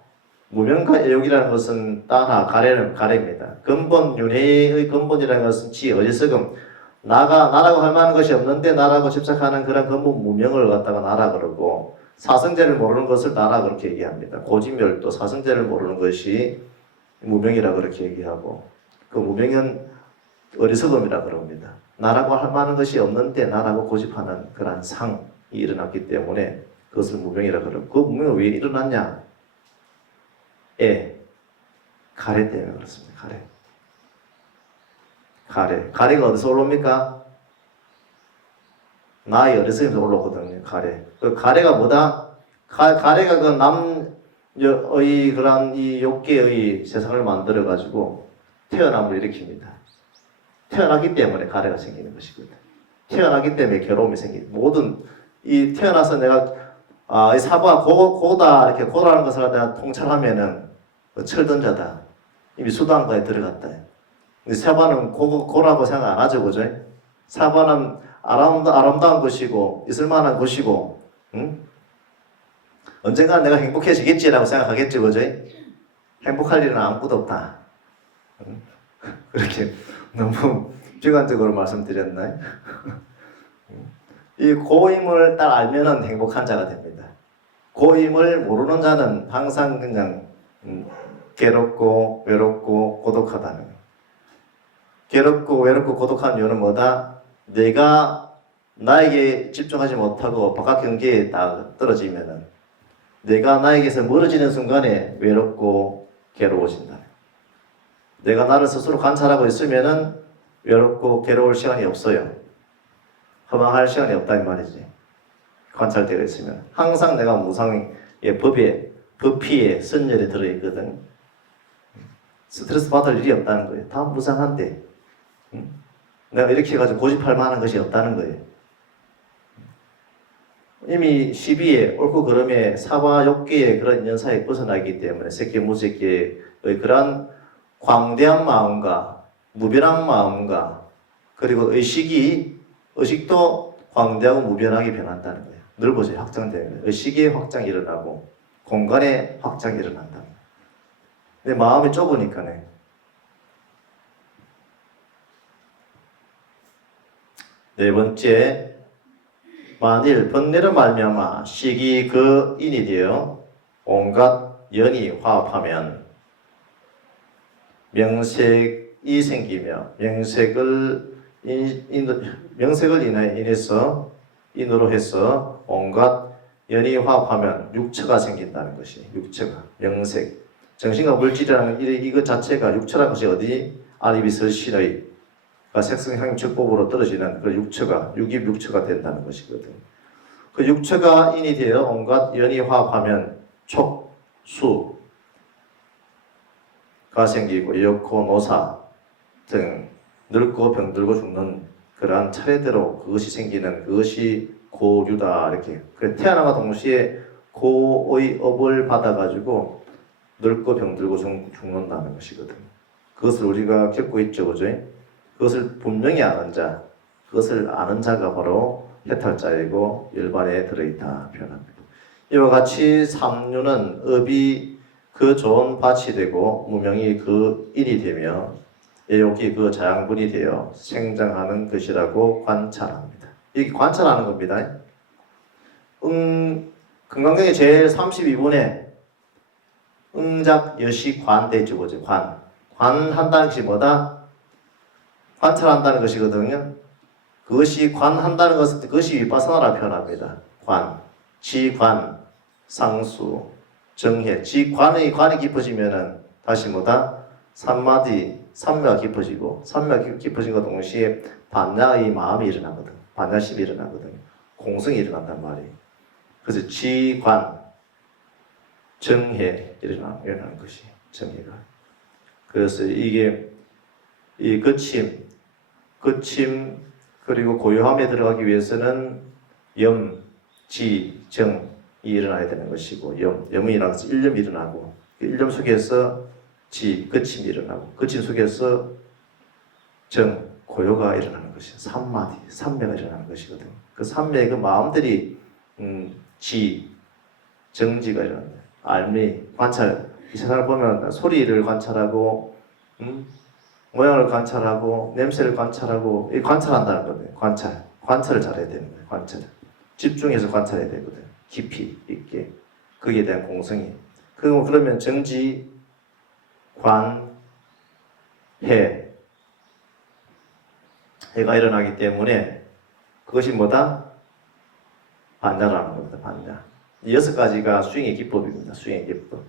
무명과 애욕이라는 것은 따라 가래입니다. 근본 윤회의 근본이라는 것은 어리석음 나라고 할 만한 것이 없는데 나라고 집착하는 그런 근본 무명을 갖다가 나라 그러고 사성제를 모르는 것을 나라 그렇게 얘기합니다. 고진멸도 사성제를 모르는 것이 무명이라 그렇게 얘기하고 그 무명은 어리석음이라 그럽니다. 나라고 할 만한 것이 없는데 나라고 고집하는 그런 상이 일어났기 때문에 그것을 무명이라 그러고, 그 무명이 왜 일어났냐? 가래 때문에 그렇습니다. 가래가 어디서 올라옵니까? 나의 어리석임에서 올라오거든요. 그 가래가 뭐다? 가래가 그 남의 그런 이 욕계의 세상을 만들어 가지고 태어남을 일으킵니다. 태어나기 때문에 가래가 생기는 것이거든. 태어나기 때문에 괴로움이 생기는, 모든 이 태어나서 내가 이 사부가 고다 이렇게 고라는 것을 내가 통찰하면은 철든자다. 이미 수도원가에 들어갔다. 근데 사부는 고라고 생각 안 하죠, 그죠? 사부는 아름다운 것이고 있을 만한 것이고, 응? 언젠가 내가 행복해지겠지라고 생각하겠죠, 그죠? 행복할 일은 아무것도 없다. 응? 그렇게 너무 비관적으로 말씀드렸나요? 이 고임을 딱 알면은 행복한 자가 됩니다. 고임을 모르는 자는 항상 그냥 괴롭고 외롭고 고독하다는 거예요. 괴롭고 외롭고 고독한 이유는 뭐다? 내가 나에게 집중하지 못하고 바깥 경계에 딱 떨어지면은, 내가 나에게서 멀어지는 순간에 외롭고 괴로워진다. 내가 나를 스스로 관찰하고 있으면은 외롭고 괴로울 시간이 없어요. 허망할 시간이 없다 이 말이지. 관찰되어 있으면 항상 내가 무상의 법피에 선열에 들어있거든. 스트레스 받을 일이 없다는 거예요. 다 무상한데 내가 이렇게 해가지고 고집할 만한 것이 없다는 거예요. 이미 시비에 옳고 그름에 사바 욕계의 그런 연사에 벗어나기 때문에 새끼 무새끼의 그러한 광대한 마음과 무변한 마음과 그리고 의식도 광대하고 무변하게 변한다는 거예요. 넓어져요. 확장되는 거예요. 의식의 확장이 일어나고 공간의 확장이 일어난다. 근데 마음이 좁으니까네. 네 번째, 만일 번뇌로 말미암아 식이 그 인이 되어 온갖 연이 화합하면 명색이 생기며 명색을 인해서 인으로 해서 온갖 연이 화합하면 육처가 생긴다는 것이, 육처가 명색, 정신과 물질이라는 이것 자체가 육처라는 것이 어디 아리비설신의 색성향측법으로 떨어지는 그 육처가 육입육처가 된다는 것이거든. 그 육처가 인이 되어 온갖 연이 화합하면 촉수가 생기고 여코 노사 등 늙고 병들고 죽는 그러한 차례대로 그것이 생기는 그것이 고류다. 이렇게 태어나가 동시에 고의 업을 받아가지고 늙고 병들고 죽는다는 것이거든. 그것을 우리가 겪고 있죠, 그죠? 그것을 분명히 아는 자, 그것을 아는 자가 바로 해탈자이고 일반에 들어있다 표현합니다. 이와 같이 삼류는 업이 그 좋은 밭이 되고 무명이 그 인이 되며 애욕이 그 자양분이 되어 생장하는 것이라고 관찰합니다. 이게 관찰하는 겁니다. 금강경의 제일 32분에 응작 여시 관대죠, 그죠? 관한다는 것이 뭐다? 관찰한다는 것이거든요. 그것이 관한다는 것은 그것이 위파사나라 표현합니다. 지관, 상수, 정해. 지관의 관이 깊어지면은 다시 뭐다? 삼매가 깊어지고, 삼매가 깊어진 것 동시에 반야의 마음이 일어나거든. 반야심이 일어나거든. 공성이 일어난단 말이에요. 그래서 지관, 정해 일어나는 것이 정해가. 그래서 이게 이 거침 그리고 고요함에 들어가기 위해서는 염, 지, 정이 일어나야 되는 것이고, 염이 일어나서 일념이 일어나고, 일념 속에서 거침이 일어나고, 거침 속에서 정, 고요가 일어나는 것이 삼매가 일어나는 것이거든. 그 삼매의 그 마음들이 정지가 일어난다. 알미, 관찰. 이 세상을 보면 소리를 관찰하고, 모양을 관찰하고, 냄새를 관찰하고, 이 관찰한다는 거거든요. 관찰을 잘해야 되는 거예요. 관찰. 집중해서 관찰해야 되거든요. 깊이 있게. 거기에 대한 공성이. 그러면 정지, 관, 해. 해가 일어나기 때문에 그것이 뭐다? 반야라는 겁니다. 반야. 이 6가지가 수행의 기법입니다. 수행의 기법.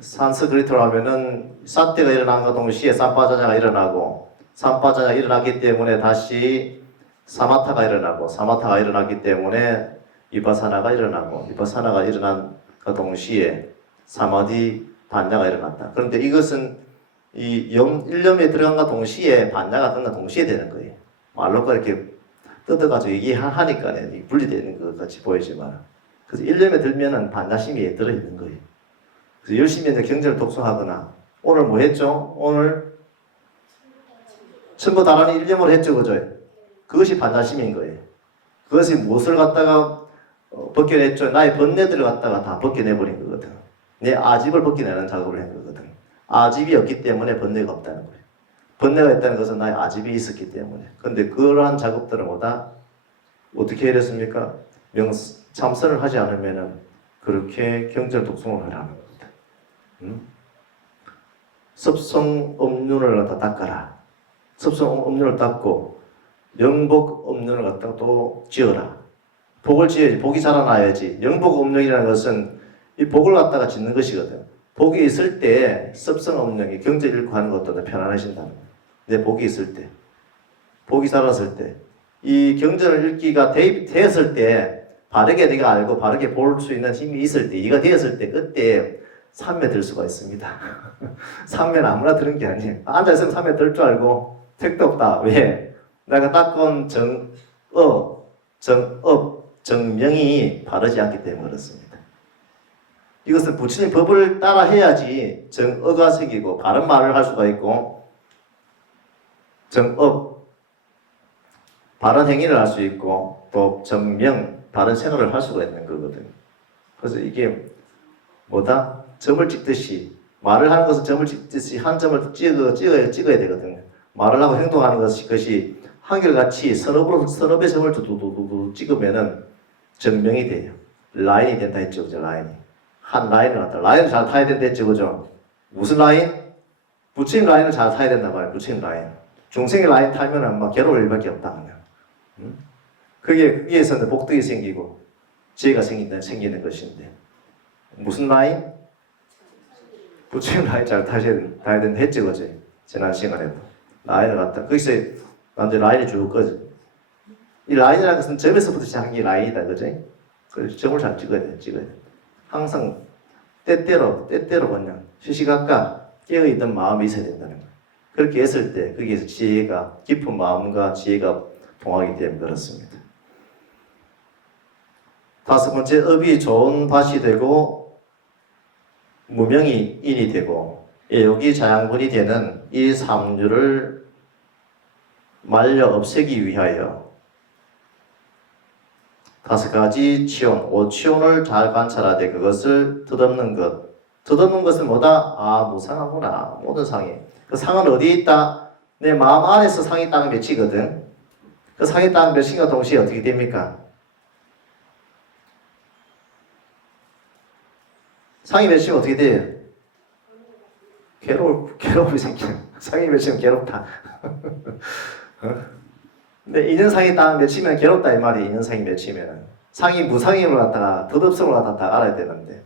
산스크리트로 하면은 사태가 일어난과 동시에 삼파자냐가 일어나고, 삼파자냐가 일어났기 때문에 다시 사마타가 일어나고, 사마타가 일어났기 때문에 위파사나가 일어나고, 위파사나가 일어난과 동시에 사마디 반야가 일어났다. 그런데 이것은 이 일념에 들어간과 동시에 반야가 들어간과 동시에 되는 거예요. 말로가 이렇게 뜯어가지고 얘기하니까 분리되는 것 같이 보이지만, 그래서 일념에 들면은 반야심이 들어있는 거예요. 그래서 열심히 이제 경전을 독송하거나, 오늘 뭐 했죠? 오늘 천부다라는 일념을 했죠, 그죠? 그것이 반야심인 거예요. 그것이 무엇을 갖다가 벗겨냈죠? 나의 번뇌들을 갖다가 다 벗겨내버린 거거든. 내 아집을 벗겨내는 작업을 한 거거든. 아집이 없기 때문에 번뇌가 없다는 거예요. 번뇌가 있다는 것은 나의 아집이 있었기 때문에. 근데 그러한 작업들은 뭐다? 어떻게 해냈습니까? 참선을 하지 않으면은 그렇게 경전 독송을 하라는 겁니다. 습성 업륜을 갖다 닦아라. 습성 업륜을 닦고 영복 업륜을 갖다가 또 지어라. 복을 지어야지. 복이 자라나야지. 영복 업륜이라는 것은 이 복을 갖다가 짓는 것이거든. 복이 있을 때 습성 업륜이 경제 잃고 하는 것도 편안해진다는 거야. 내 복이 있을 때, 복이 자랐을 때, 이 경전을 읽기가 되었을 때, 바르게 네가 알고 바르게 볼 수 있는 힘이 있을 때, 이가 되었을 때, 그때 삼매 들 수가 있습니다. 삼매는 아무나 드는 게 아니에요. 앉아있으면 삼매 들 줄 알고 택도 없다. 왜? 내가 닦은 정명이 바르지 않기 때문에 그렇습니다. 이것은 부처님 법을 따라 해야지 정어가 생기고 바른 말을 할 수가 있고 정업, 바른 행위를 할 수 있고 또 정명, 바른 생활을 할 수가 있는 거거든요. 그래서 이게 뭐다? 점을 찍듯이 말을 하는 것은 점을 찍듯이 한 점을 찍어야 되거든요. 말을 하고 행동하는 것이 한결같이 선업의 점을 두두두두 찍으면은 정명이 돼요. 라인이 된다 했죠, 그죠? 라인이. 한 라인을 갖다. 라인을 잘 타야 된다 했죠, 그죠? 무슨 라인? 부처님 라인을 잘 타야 된단 말이에요, 부처님 라인. 중생의 라인 타면 아마 괴로울 일밖에 없다, 그냥. 거기에서는 복덕이 생기고, 지혜가 생기는 것인데. 무슨 라인? 부처님 라인 잘 타야 된다 했죠, 그죠? 지난 시간에도. 라인을 갖다. 거기서 완전 라인이 쭉 꺼져. 이 라인이라는 것은 점에서부터 시작한 게 라인이다, 그죠? 그래서 점을 잘 찍어야 돼. 항상 때때로 그냥 시시각각 깨어있는 마음이 있어야 된다는 거예요. 그렇게 했을 때 거기에서 지혜가 깊은 마음과 지혜가 통하기 때문에 그렇습니다. 5번째, 업이 좋은 밭이 되고 무명이 인이 되고 애욕이 자양분이 되는 이 삼류를 말려 없애기 위하여 5가지 치용, 5치용을 잘 관찰하되 그것을 덧없는 것. 덧없는 것은 뭐다? 무상하구나. 모든 상이. 그 상은 어디에 있다? 내 마음 안에서 상이 있다는 몇이거든. 그 상이 있다는 몇인가 동시에 어떻게 됩니까? 상이 몇이면 어떻게 돼요? 괴로움이 생기는. 상이 몇이면 괴롭다. 근데 인연상이 딱 맺히면 괴롭다 이 말이. 인연상이 맺히면 상이 무상임을 갖다가 덧없음을 갖다가 딱 알아야 되는데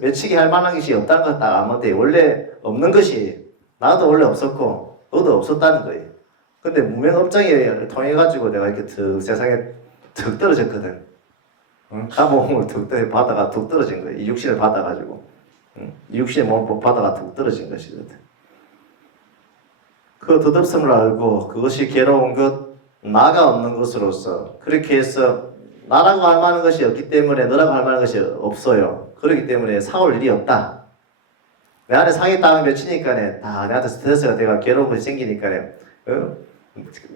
맺히게 할 만한 것이 없다는 걸 딱 아는데 원래 없는 것이 나도 원래 없었고 너도 없었다는 거예요. 근데 무명업장에 통해 가지고 내가 이렇게 세상에 툭 떨어졌거든. 가몸을 툭 받아가 툭 떨어진 거예요. 이 육신을 받아가지고 이 육신의 몸을 받아가 툭 떨어진 것이거든. 그 덧없음을 알고 그것이 괴로운 것, 나가 없는 것으로서 그렇게 해서 나라고 할 만한 것이 없기 때문에 너라고 할 만한 것이 없어요. 그렇기 때문에 사올 일이 없다. 내 안에 상이 딱 맺히니까 다 내한테 스트레스가 내가 괴로운 것이 생기니까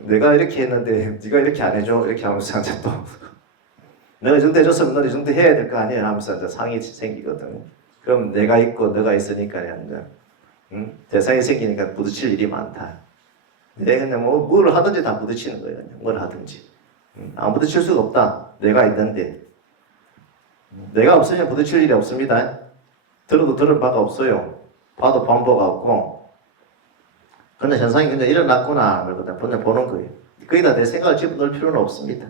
내가 이렇게 했는데 네가 이렇게 안 해줘 이렇게 하면서 이제 또 내가 이 정도 해줬으면 너 이 정도 해야 될 거 아니야 하면서 이제 상이 생기거든. 그럼 내가 있고 너가 있으니까 이제 대상이 생기니까 부딪힐 일이 많다. 내가 그냥 뭘 하든지 다 부딪히는 거예요. 그냥 뭘 하든지. 안 부딪힐 수가 없다. 내가 있는데. 내가 없으면 부딪힐 일이 없습니다. 들어도 들은 바가 없어요. 봐도 본 바가 없고. 그냥 현상이 그냥 일어났구나 그냥 보는 거예요. 거기다 내 생각을 집어넣을 필요는 없습니다.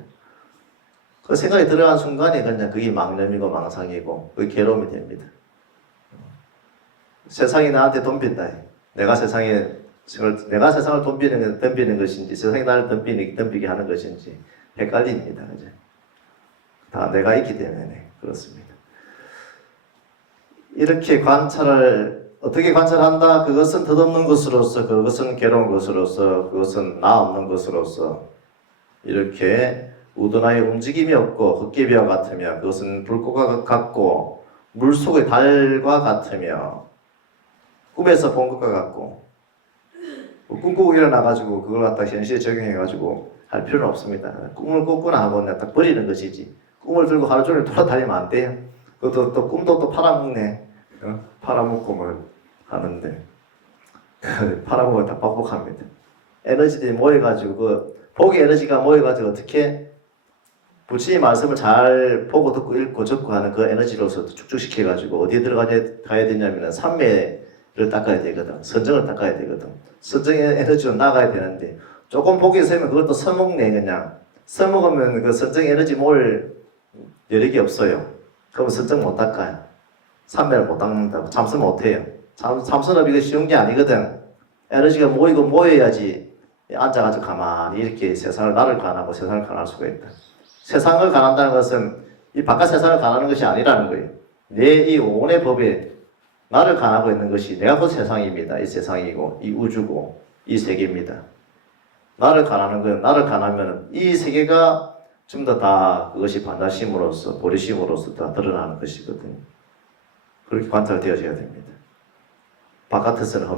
그 생각이 들어간 순간에 그냥 그게 망념이고 망상이고 그게 괴로움이 됩니다. 세상이 나한테 덤빈다. 내가 세상을 덤비는 것인지 세상이 나를 덤비게 하는 것인지 헷갈립니다. 그죠? 다 내가 있기 때문에 그렇습니다. 이렇게 어떻게 관찰한다? 그것은 덧없는 것으로서, 그것은 괴로운 것으로서, 그것은 나 없는 것으로서 이렇게 우둔하게 움직임이 없고 헛개비와 같으며 그것은 불꽃과 같고 물속의 달과 같으며 꿈에서 본 것과 같고 꿈꾸고 일어나가지고 그걸 갖다 현실에 적용해가지고 할 필요는 없습니다. 꿈을 꿨구나 하고 그냥 딱 버리는 것이지 꿈을 들고 하루 종일 돌아다니면 안 돼요. 그것도 또 꿈도 또 팔아먹네. 팔아먹고 뭐 하는데 팔아먹고 다 반복합니다. 에너지들이 모여가지고 복의 에너지가 모여가지고 어떻게 부처님 말씀을 잘 보고 듣고 읽고 적고 하는 그 에너지로서 축축시켜가지고 어디에 가야 되냐면은 삼매를 닦아야 되거든. 선정을 닦아야 되거든. 선정의 에너지로 나가야 되는데 조금 복이 세면 그걸 또 써먹네. 그냥 써먹으면 그 선정 에너지 모을 여력이 없어요. 그럼 선정 못 닦아요. 삼매를 못 닦는다고 참선 못해요. 참선업 이거 쉬운 게 아니거든. 에너지가 모여야지 앉아가지고 가만히 이렇게 나를 관하고 세상을 관할 수가 있다. 세상을 관한다는 것은 이 바깥 세상을 관하는 것이 아니라는 거예요. 내 이 오온의 법에 나를 관하고 있는 것이 내가 그 세상입니다. 이 세상이고 이 우주고 이 세계입니다. 나를 관하면 이 세계가 좀 더 다 그것이 반자심으로서 보리심으로서 다 드러나는 것이거든요. 그렇게 관찰되어져야 됩니다. 바깥에서는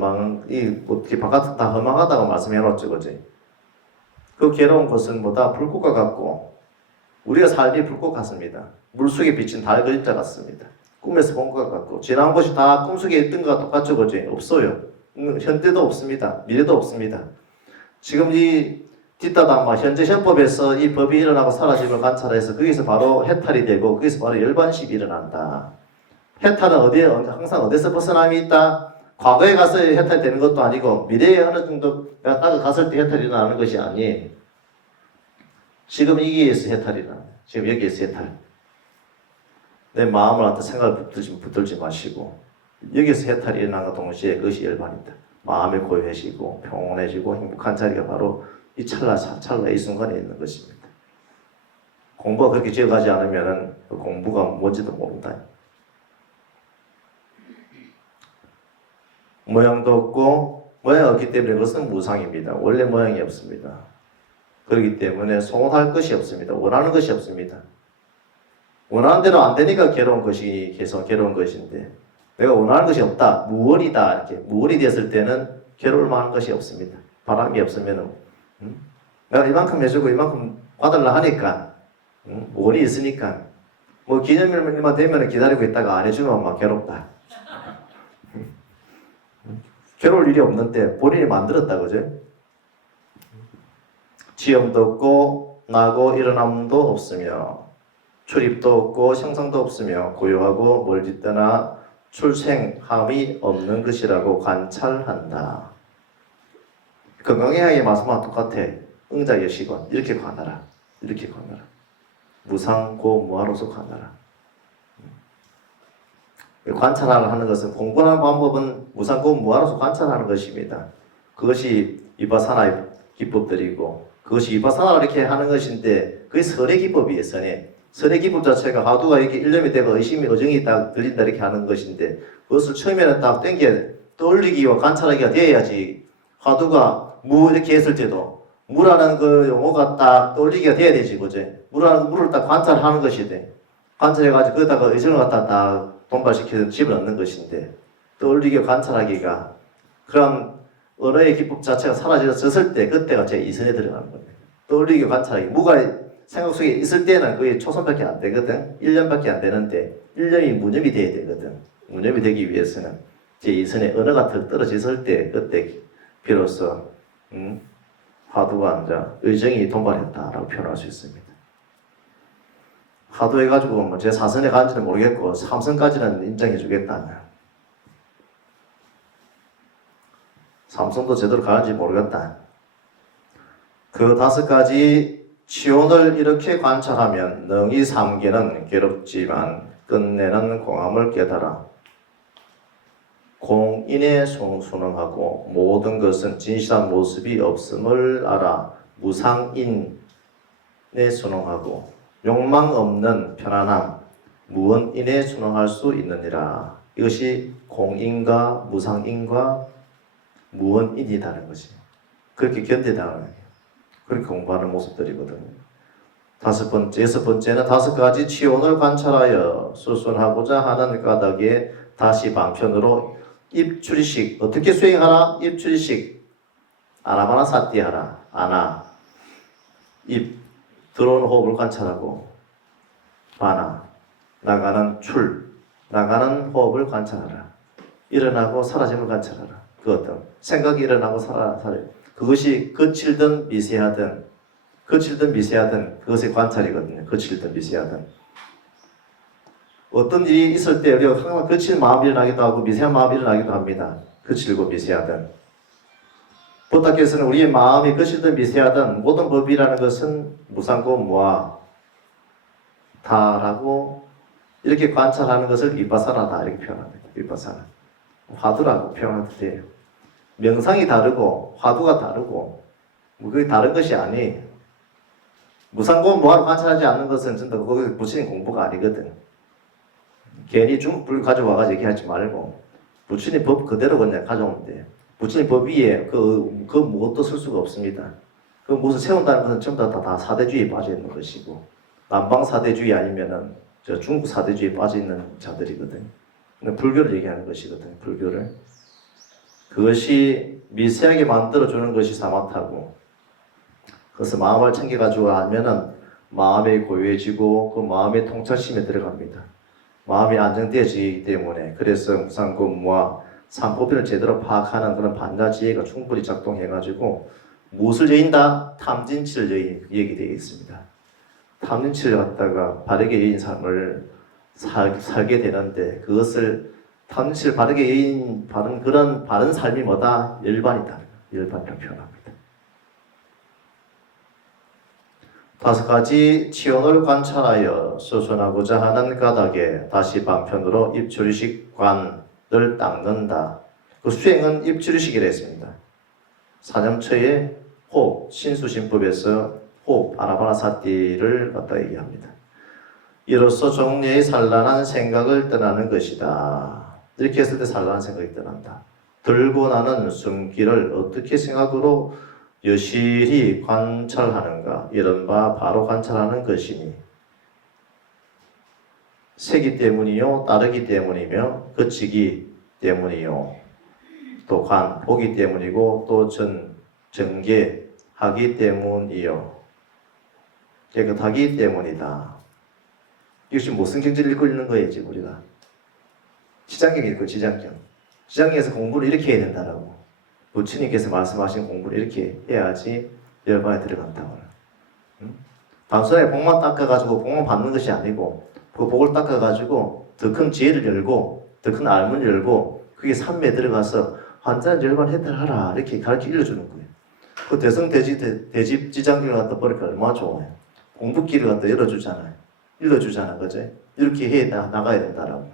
바깥은 다 허망하다고 말씀해놓죠, 그지? 그 괴로운 것은 뭐다 불꽃과 같고 우리가 삶이 불꽃 같습니다. 물속에 비친 달 그림자 같습니다. 꿈에서 본 것 같고 지나온 것이 다 꿈속에 있던 것과 똑같죠, 그지? 없어요. 현재도 없습니다. 미래도 없습니다. 지금 이 뒷다담화 현재 현법에서 이 법이 일어나고 사라짐을 관찰해서 거기서 바로 해탈이 되고 거기서 바로 열반식이 일어난다. 해탈은 항상 어디서 벗어남이 있다? 과거에 가서 해탈이 되는 것도 아니고 미래에 어느 정도 내가 딱 갔을 때 해탈이 일어나는 것이 아니에요. 지금 여기에서 해탈이 일어나요. 지금 여기에서 해탈. 내 마음을 갖다 생각을 붙들지 마시고 여기에서 해탈이 일어나는 동시에 그것이 열반이다. 마음이 고요해지고 평온해지고 행복한 자리가 바로 이 찰나 이 순간에 있는 것입니다. 공부가 그렇게 지어가지 않으면 그 공부가 뭔지도 모른다. 모양도 없고 모양이 없기 때문에 그것은 무상입니다. 원래 모양이 없습니다. 그렇기 때문에 소원할 것이 없습니다. 원하는 것이 없습니다. 원하는 대로 안 되니까 괴로운 것이 계속 괴로운 것인데 내가 원하는 것이 없다. 무월이다. 이렇게 무월이 됐을 때는 괴로울 만한 것이 없습니다. 바람이 없으면은 내가 이만큼 해주고 이만큼 받으려 하니까 무월이 있으니까 뭐 기념일만 되면 기다리고 있다가 안 해주면 막 괴롭다. 괴로울 일이 없는데 본인이 만들었다, 그죠? 지음도 없고 나고 일어남도 없으며 출입도 없고 형상도 없으며 고요하고 멀리 떠나 출생함이 없는 것이라고 관찰한다. 건강하게 말씀하고 똑같아. 응자여시건 이렇게 관하라. 이렇게 관하라. 무상고무하로서 관하라. 관찰하라 하는 것은 공부하는 방법은 무상고무하로서 관찰하는 것입니다. 그것이 위파사나의 기법들이고 그것이 위파사나를 이렇게 하는 것인데 그게 설의 기법이에요. 설의 기법 자체가 화두가 이렇게 일념이 되고 의심이 어정이 딱 들린다 이렇게 하는 것인데 그것을 처음에는 딱 떠올리기와 관찰하기가 되어야지 화두가 이렇게 했을 때도 무라는 그 용어가 딱 떠올리기가 돼야 되지, 그죠? 물을 딱 관찰하는 것이 돼. 관찰해가지고 거기다가 의정을 갖다 딱 동발시켜서 집어넣는 것인데 떠올리기 관찰하기가 그런 언어의 기법 자체가 사라졌을 때 그때가 제 이선에 들어가는 겁니다. 떠올리기 관찰하기 무가 생각 속에 있을 때는 거의 초선밖에 안 되거든. 1년밖에 안 되는데 1년이 무념이 돼야 되거든. 무념이 되기 위해서는 제 이선에 언어가 더 떨어졌을 때 그때 비로소 화두가 이제 의정이 동발했다라고 표현할 수 있습니다. 화두 해가지고 뭐 제 4선에 간지는 모르겠고 3선까지는 인정해 주겠다. 삼성도 제대로 가는지 모르겠다. 그 5가지 치온을 이렇게 관찰하면 능히 삼계는 괴롭지만 끝내는 공함을 깨달아 공인에 순응하고 모든 것은 진실한 모습이 없음을 알아 무상인에 순응하고 욕망 없는 편안함 무언인에 순응할 수 있느니라. 이것이 공인과 무상인과 무언인이라는 것이 그렇게 견디다는 거예요. 그렇게 공부하는 모습들이거든요. 6번째는 5가지 치온을 관찰하여 수순하고자 하는 까닭에 다시 방편으로 입출의식 어떻게 수행하라? 입출의식 아나바나 사띠하라. 아나 입 들어오는 호흡을 관찰하고 바나 나가는 출 나가는 호흡을 관찰하라. 일어나고 사라짐을 관찰하라. 그 어떤 생각이 일어나고 사라져 그것이 거칠든 미세하든 그것의 관찰이거든요. 거칠든 미세하든 어떤 일이 있을 때 우리가 항상 거친 마음이 일어나기도 하고 미세한 마음이 일어나기도 합니다. 거칠고 미세하든 부탁께서는 우리의 마음이 거칠든 미세하든 모든 법이라는 것은 무상고 무아다라고 이렇게 관찰하는 것을 비파사나다 이렇게 표현합니다. 비파사나 화두라고 표현해도 돼요. 명상이 다르고 화두가 다르고 그게 다른 것이 아니에요. 무상고 무아를 관찰하지 않는 것은 진짜 거기 부처님 공부가 아니거든. 괜히 중불 가져와가지고 얘기하지 말고 부처님 법 그대로 그냥 가져오면 돼요. 부처님 법 위에 그 무엇도 쓸 수가 없습니다. 그 무슨 세운다는 것은 전부 다 사대주의에 빠져 있는 것이고 남방 사대주의 아니면은 저 중국 사대주의에 빠져 있는 자들이거든. 불교를 얘기하는 것이거든. 불교를 그것이 미세하게 만들어주는 것이 사마타고 그래서 마음을 챙겨가지고 하면은 마음이 고요해지고 그 마음의 통찰심에 들어갑니다. 마음이 안정되어지기 때문에 그래서 무상고 무아 삼법인을 제대로 파악하는 그런 반자지혜가 충분히 작동해가지고 무엇을 여인다? 탐진치를 얘기되어 있습니다. 탐진치를 갖다가 바르게 여인 삶을 살게 되는데 그것을 탐진치를 바르게 여인 그런 바른 삶이 뭐다? 열반이다. 열반이라고 표현합니다. 5가지 치온을 관찰하여 수순하고자 하는 까닭에 다시 방편으로 입출의식 관을 닦는다. 그 수행은 입출의식이라 했습니다. 사념처의 호흡, 신수신법에서 호흡, 아나파나사티를 갖다 얘기합니다. 이로써 종래의 산란한 생각을 떠나는 것이다. 이렇게 했을 때 산란한 생각이 떠난다. 들고 나는 숨기를 어떻게 생각으로 여실히 관찰하는가 이른바 바로 관찰하는 것이니 세기 때문이요 따르기 때문이며 그치기 때문이요 또 보기 때문이고 또 전개하기 때문이요 깨끗하기 때문이다. 이것이 무슨 경지를 읽고 있는 거예요 지금 우리가 지장경 읽고 지장경에서 공부를 이렇게 해야 된다라고 부처님께서 말씀하신 공부를 이렇게 해야지 열반에 들어간다고. 단순하게 복만 닦아가지고 복만 받는 것이 아니고 그 복을 닦아가지고 더 큰 지혜를 열고 더 큰 알문을 열고 그게 삶에 들어가서 환자는 열반 해탈하라 이렇게 가르쳐 일러주는 거예요. 그 대집 지장경을 갖다 버리니까 얼마나 좋아요. 공부길을 갖다 일러주잖아, 그죠? 이렇게 해 나가야 된다라고.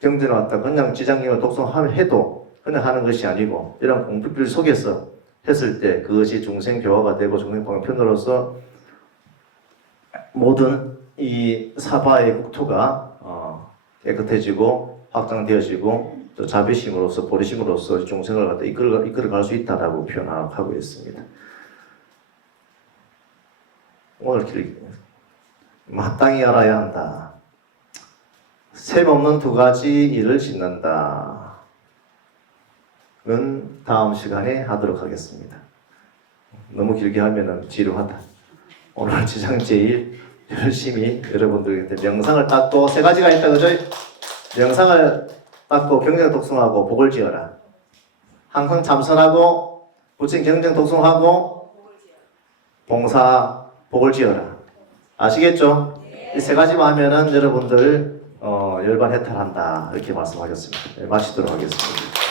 경전을 갖다 그냥 지장경을 독송하면 해도 그냥 하는 것이 아니고 이런 공부길 속에서 했을 때 그것이 중생 교화가 되고 중생 방편으로서 모든 이 사바의 국토가 깨끗해지고 확장되어지고 또 자비심으로서 보리심으로서 중생을 갖다 이끌어갈 수 있다라고 표현하고 있습니다. 오늘 길 마땅히 알아야 한다. 셈없는 2가지 일을 짓는다. 은 다음 시간에 하도록 하겠습니다. 너무 길게 하면은 지루하다. 오늘 지장제일 열심히 여러분들한테 명상을 닦고 3가지가 있다 그죠? 명상을 닦고 경전 독송하고 복을 지어라. 항상 참선하고 부처님 경전 독송하고 봉사 복을 지어라. 아시겠죠? 이 3가지만 하면은 여러분들 열반 해탈한다 이렇게 말씀하셨습니다. 네, 마치도록 하겠습니다.